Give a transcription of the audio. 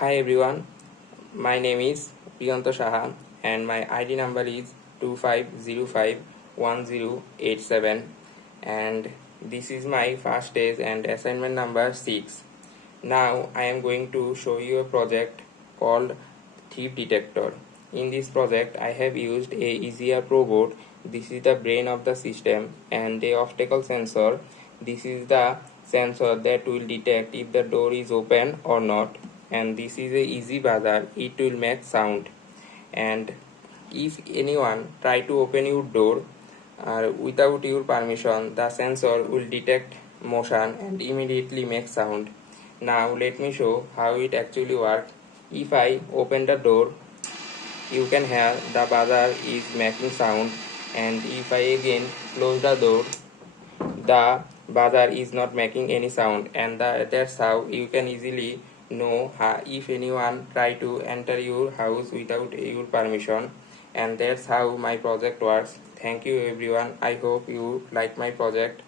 Hi everyone, my name is Prionta and my ID number is 25051087 and this is my first stage and assignment number 6. Now I am going to show you a project called Thief Detector. In this project I have used a easier pro board. This is the brain of the system, and a obstacle sensor. This is the sensor that will detect if the door is open or not, and this is a easy buzzer. It will make sound, and if anyone try to open your door without your permission, the sensor will detect motion and immediately make sound. Now let me show how it actually works. If I open the door, you can hear the buzzer is making sound, and if I again close the door, the buzzer is not making any sound, and that's how you can easily know if anyone try to enter your house without your permission. And that's how my project works. Thank you everyone. I hope you like my project.